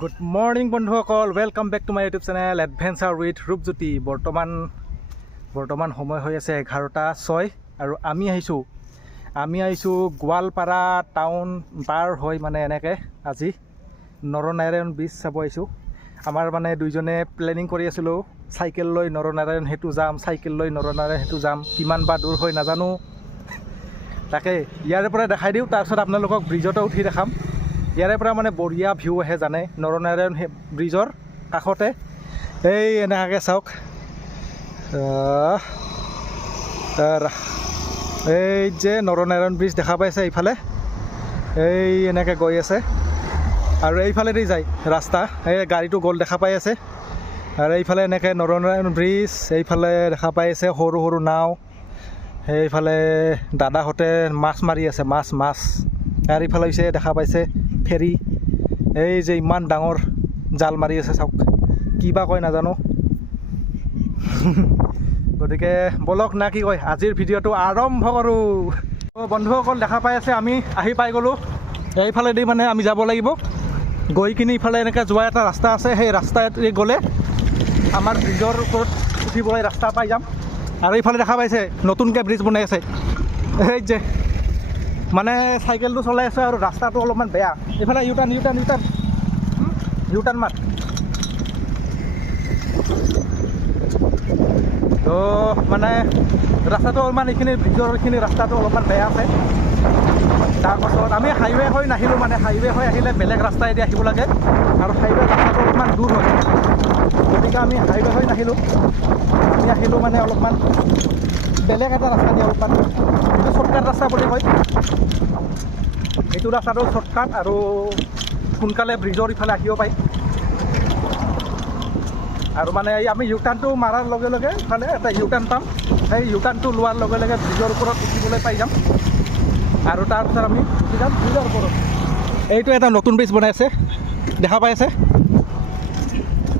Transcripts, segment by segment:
Good morning বন্ধুসকল, welcome back to my YouTube channel adventure with Rupjyoti. বৰ্তমান সময় হৈ আছে 11:06 আৰু আমি আহিছোঁ গোৱালপাৰা টাউন পাৰ হৈ মানে এনেকৈ আজি নৰনাৰায়ণ ব্ৰিজ চাব আহিছোঁ। আমাৰ মানে দুইজনে প্লেনিং কৰি আছিলোঁ, চাইকেল লৈ নৰনাৰায়ণ সেতু যাম, চাইকেল লৈ নৰনাৰায়ণ সেতু যাম। কিমান বা দূৰ হয় নাজানো, তাকে ইয়াৰে পৰা দেখাই দিওঁ, তাৰপিছত আপোনালোকক ব্ৰিজতে উঠি দেখাম। ইয়াৰে পৰা মানে বঢ়িয়া ভিউ আহে জানে, নৰনাৰায়ণ ব্ৰিজৰ কাষতে এই এনেকুৱাকৈ চাওক, এই যে নৰনাৰায়ণ ব্ৰিজ দেখা পাইছে, এইফালে এই এনেকৈ গৈ আছে আৰু এইফালেদি যায় ৰাস্তা, এই গাড়ীটো গ'ল দেখা পাই আছে। আৰু এইফালে এনেকৈ নৰনাৰায়ণ ব্ৰিজ, এইফালে দেখা পাই আছে সৰু সৰু নাও, সেইফালে দাদাহঁতে মাছ মাৰি আছে, মাছ। আৰু এইফালে হৈছে দেখা পাইছে ফেৰী, এই যে ইমান ডাঙৰ জাল মাৰি আছে চাওক, কি বা কয় নাজানো। গতিকে বলক না কি কয়, আজিৰ ভিডিঅ'টো আৰম্ভ কৰোঁ। বন্ধুসকল দেখা পাই আছে, আমি আহি পাই গ'লোঁ। এইফালেদি মানে আমি যাব লাগিব, গৈ কিনি ইফালে এনেকৈ যোৱা এটা ৰাস্তা আছে, সেই ৰাস্তাৰে গ'লে আমাৰ ব্ৰিজৰ ওপৰত উঠিবলৈ ৰাস্তা পাই যাম। আৰু এইফালে দেখা পাইছে নতুনকৈ ব্ৰিজ বনাই আছে, এই যে মানে চাইকেলটো চলাই আছে আৰু ৰাস্তাটো অলপমান বেয়া। এইফালে ইউটাৰ্ণ মাৰ। তো মানে ৰাস্তাটো অলপমান এইখিনি ব্ৰিজৰ এইখিনি ৰাস্তাটো অলপমান বেয়া আছে। তাৰপাছত আমি হাইৱে হৈ নাহিলোঁ, মানে হাইৱে হৈ আহিলে বেলেগ ৰাস্তাইদি আহিব লাগে আৰু হাইৱে ৰাস্তাটো অলপমান দূৰ হয়, গতিকে আমি হাইৱে হৈ নাহিলোঁ, আমি আহিলোঁ মানে অলপমান বেলেগ এটা ৰাস্তা দি, অলপমান এইটো শ্বৰ্টকাট ৰাস্তা বুলি কয়। এইটো ৰাস্তাটো শ্বৰ্টকাট আৰু সোনকালে ব্ৰিজৰ ইফালে আহিব পাৰি। আৰু মানে এই আমি ইউটাৰ্ণটো মাৰাৰ লগে লগে ইফালে এটা ইউটাৰ্ণ পাম, সেই ইউটাৰ্ণটো লোৱাৰ লগে লগে ব্ৰিজৰ ওপৰত উঠিবলৈ পাই যাম। আৰু তাৰপিছত আমি উঠি যাম ব্ৰিজৰ ওপৰত। এইটো এটা নতুন ব্ৰিজ বনাই আছে দেখা পাই আছে,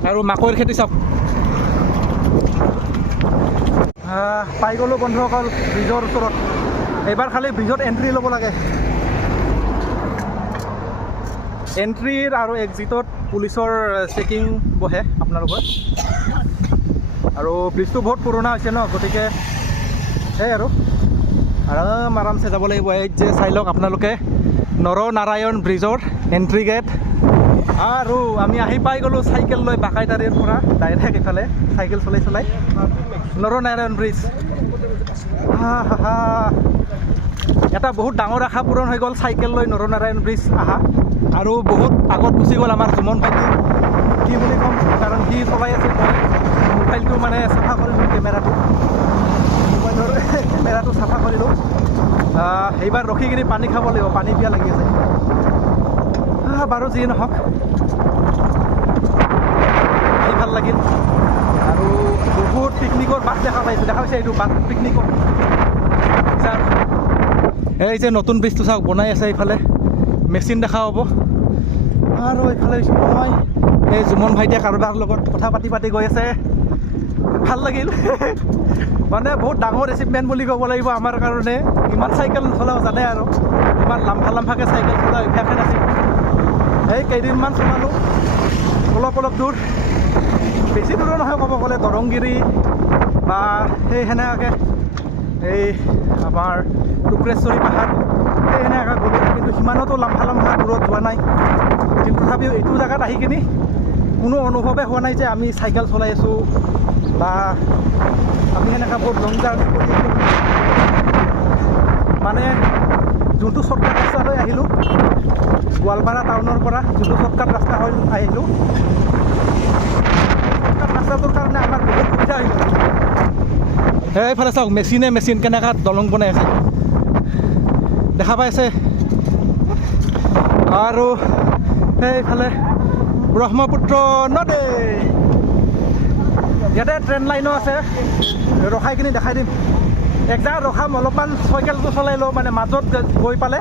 আৰু মাকৈৰ খেতি চাওক। পাই গ'লোঁ বন্ধুসকল ব্ৰিজৰ ওচৰত। এইবাৰ খালি ব্ৰিজত এণ্ট্ৰি ল'ব লাগে। এণ্ট্ৰিৰ আৰু এক্সিটত পুলিচৰ চেকিং বহে আপোনালোকৰ। আৰু ব্ৰিজটো বহুত পুৰণা হৈছে ন, গতিকে সেই আৰু আৰামছে যাব লাগিব। এই যে চাই লওক আপোনালোকে নৰনাৰায়ণ ব্ৰিজৰ এণ্ট্ৰি গেট। আৰু আমি আহি পাই গ'লোঁ চাইকেল লৈ বাকাইতাৰীৰ পৰা ডাইৰেক্ট এইফালে চাইকেল চলাই নৰনাৰায়ণ ব্ৰিজ। এটা বহুত ডাঙৰ আশা পূৰণ হৈ গ'ল, চাইকেল লৈ নৰনাৰায়ণ ব্ৰিজ আহা। আৰু বহুত আগত গুচি গ'ল আমাৰ জুমন ভাইটি, কি বুলি ক'ম, কাৰণ সি চলাই আছিল, মই মোবাইলটো মানে চাফা কৰিলোঁ, কেমেৰাটো চাফা কৰিলোঁ। এইবাৰ ৰখি কিনি পানী খাব লাগিব, পানী পিয়া লাগি আছে। বাৰু যিয়ে নহওক, আহি ভাল লাগিল। আৰু বহুত পিকনিকৰ বাছ দেখা পাইছে এইটো বাছ পিকনিকৰ। এই যে নতুন ব্ৰিজটো চাওক বনাই আছে, এইফালে মেচিন দেখা হ'ব। আৰু এইফালে মই এই জুমন ভাইটিয়ে কাৰোবাৰ লগত কথা পাতি গৈ আছে, ভাল লাগিল। মানে বহুত ডাঙৰ এচিভমেণ্ট বুলি ক'ব লাগিব আমাৰ কাৰণে। ইমান চাইকেল নচলাওঁ জানে, আৰু ইমান লাম্ফাকৈ চাইকেল চলোৱা অভ্যাসে নাছিল। এই কেইদিনমান চলালোঁ, অলপ দূৰ, বেছি দূৰো নহয় ক'ব গ'লে, দৰংগিৰি বা সেই সেনেকুৱাকৈ এই আমাৰ টুক্ৰেশ্বৰী পাহাৰ, সেই সেনেকৈ গ'লোঁ। কিন্তু সিমানতো লাম্ফা দূৰত যোৱা নাই। কিন্তু তথাপিও এইটো জেগাত আহি কিনি কোনো অনুভৱে হোৱা নাই যে আমি চাইকেল চলাই আছোঁ বা আমি সেনেকৈ বহুত লং জাৰ্ণি কৰি আছোঁ। মানে যোনটো শ্বৰ্টকাট ৰাস্তা লৈ আহিলোঁ, গোৱালপাৰা টাউনৰ পৰা যোনটো শ্বৰ্টকাট ৰাস্তা হৈ আহিলোঁ, শ্বৰ্টকাট ৰাস্তাটোৰ কাৰণে আমাৰ বহুত সুবিধা হৈ গ'ল। এইফালে চাওক মেচিন কেনেকৈ দলং বনাই আছে দেখা পাই আছে। আৰু সেইফালে ব্ৰহ্মপুত্ৰ নদী, ইয়াতে ট্ৰেইন লাইনো আছে, ৰখাই কিনি দেখাই দিম। এক জেগাত ৰখাম, অলপমান চাইকেলটো চলাই লওঁ, মানে মাজত গৈ পালে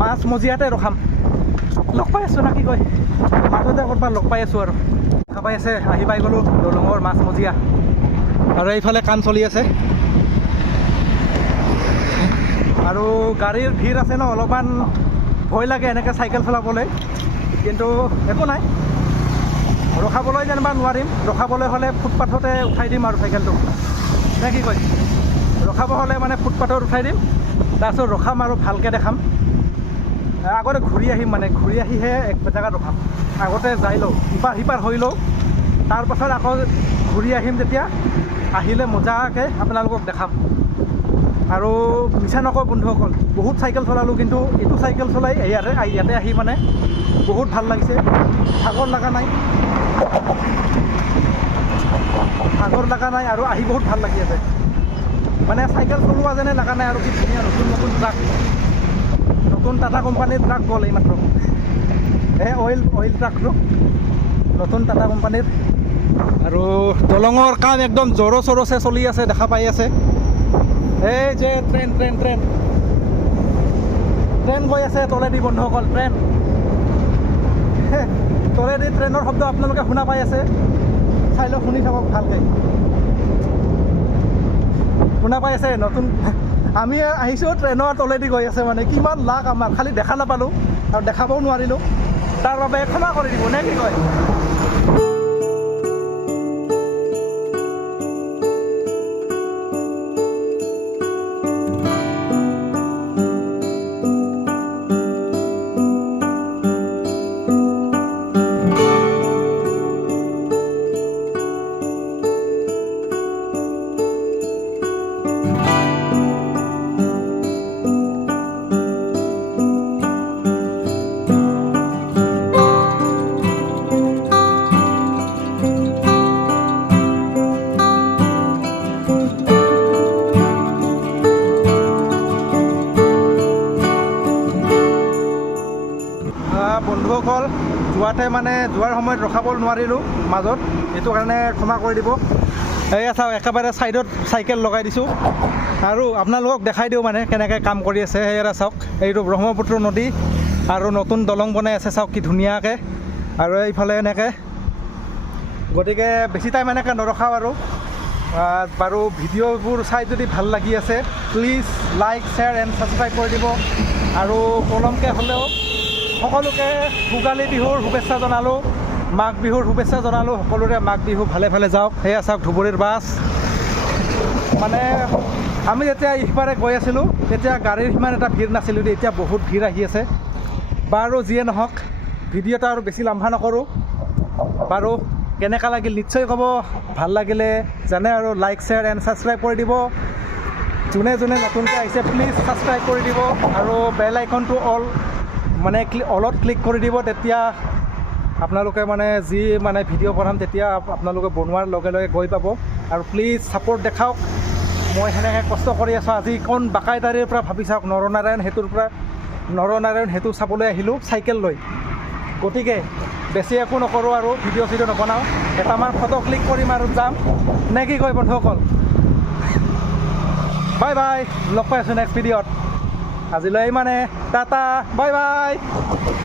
মাছ মজিয়াতে ৰখাম। লগ পাই আছোঁ না কি কয়, মাজতে ক'ৰবাত লগ পাই আছোঁ। আৰু দেখা পাই আছে, আহি পাই গ'লোঁ দলঙৰ মাছ মজিয়া। আৰু এইফালে কাম চলি আছে, আৰু গাড়ীৰ ভিৰ আছে ন, অলপমান ভয় লাগে এনেকৈ চাইকেল চলাবলৈ, কিন্তু একো নাই, ৰখাবলৈ যেনিবা নোৱাৰিম, ৰখাবলৈ হ'লে ফুটপাথতে উঠাই দিম আৰু চাইকেলটো, নে কি কয়? ৰখাব হ'লে মানে ফুটপাথত উঠাই দিম, তাৰপিছত ৰখাম আৰু ভালকৈ দেখাম। আগতে ঘূৰি আহিম, মানে ঘূৰি আহিহে এক জেগাত ৰখাম। আগতে যাই লওঁ, ইপাৰ সিপাৰ হৈ লওঁ, তাৰপাছত আকৌ ঘূৰি আহিম। যেতিয়া আহিলে মজাকৈ আপোনালোকক দেখাম। আৰু মিছা নকওঁ বন্ধুসকল, বহুত চাইকেল চলালোঁ, কিন্তু এইটো চাইকেল চলাই ইয়াতে আহি মানে বহুত ভাল লাগিছে। ভাগৰ লগা নাই, আৰু আহি বহুত ভাল লাগি আছে। মানে চাইকেল চলোৱা যেনে লগা নাই, আৰু কি ধুনীয়া নতুন নতুন ট্ৰাক, নতুন টাটা কোম্পানীৰ ট্ৰাক গ'ল এইমাত্ৰ। অইল ট্ৰাকটো নতুন টাটা কোম্পানীৰ। আৰু দলঙৰ কাম একদম জোৰো চৰচে চলি আছে, দেখা পাই আছে। এই যে ট্ৰেইন গৈ আছে তলেদি বন্ধুসকল, তলেদি ট্ৰেইনৰ শব্দ আপোনালোকে শুনা পাই আছে। চাই লওক, শুনি থাকক ভালকৈ, শুনা পাই আছে। নতুন আমি আহিছোঁ, ট্ৰেইনৰ তলেদি গৈ আছে। মানে কিমান লাগ আমাৰ, খালি দেখা নাপালোঁ আৰু দেখাবও নোৱাৰিলোঁ, তাৰ বাবে ক্ষমা কৰি দিব, নে কি কয়? বন্ধুসকল, যোৱাৰ সময়ত ৰখাব নোৱাৰিলোঁ মাজত, সেইটো কাৰণে ক্ষমা কৰি দিব। এয়া চাওক, একেবাৰে ছাইডত চাইকেল লগাই দিছোঁ, আৰু আপোনালোকক দেখাই দিওঁ মানে কেনেকৈ কাম কৰি আছে। সেয়া চাওক, এইটো ব্ৰহ্মপুত্ৰ নদী, আৰু নতুন দলং বনাই আছে, চাওক কি ধুনীয়াকৈ। আৰু এইফালে এনেকৈ, গতিকে বেছি টাইম এনেকৈ নৰখাওঁ। আৰু বাৰু ভিডিঅ'বোৰ চাই যদি ভাল লাগি আছে, please like, share and subscribe কৰি দিব। আৰু পলমকৈ হ'লেও সকলোকে ভোগালী বিহুৰ শুভেচ্ছা জনালোঁ, মাঘ বিহুৰ শুভেচ্ছা জনালোঁ। সকলোৰে মাঘ বিহু ভালে ভালে যাওক। সেয়া চাওক ধুবুৰীৰ বাছ। মানে আমি যেতিয়া ইফালে গৈ আছিলোঁ, তেতিয়া গাড়ীৰ সিমান এটা ভিৰ নাছিলোঁ, এতিয়া বহুত ভিৰ আহি আছে। বাৰু যিয়ে নহওক, ভিডিঅ'টো আৰু বেছি লাম্ভা নকৰোঁ। বাৰু কেনেকুৱা লাগিল নিশ্চয় ক'ব, ভাল লাগিলে জানে আৰু লাইক, শ্বেয়াৰ এণ্ড ছাবস্ক্ৰাইব কৰি দিব। যোনে নতুনকৈ আহিছে প্লিজ ছাবস্ক্ৰাইব কৰি দিব, আৰু বেল আইকনটো অলত ক্লিক কৰি দিব। তেতিয়া আপোনালোকে যি ভিডিঅ' বনাম, তেতিয়া আপোনালোকে বনোৱাৰ লগে লগে গৈ পাব। আৰু প্লিজ ছাপোৰ্ট দেখাওক। মই সেনেকৈ কষ্ট কৰি আছোঁ। আজি কোন বাকাইতাৰীৰ পৰা ভাবি চাওক, নৰনাৰায়ণ সেতু চাবলৈ আহিলোঁ চাইকেল লৈ। গতিকে বেছি একো নকৰোঁ, আৰু ভিডিঅ' নবনাওঁ, এটামান ফটো ক্লিক কৰিম আৰু যাম, নে কি কয় বন্ধুসকল? বাই বাই, লগ পাই আছোঁ নেক্সট ভিডিঅ'ত। আজিলৈ টাটা, বাই বাই।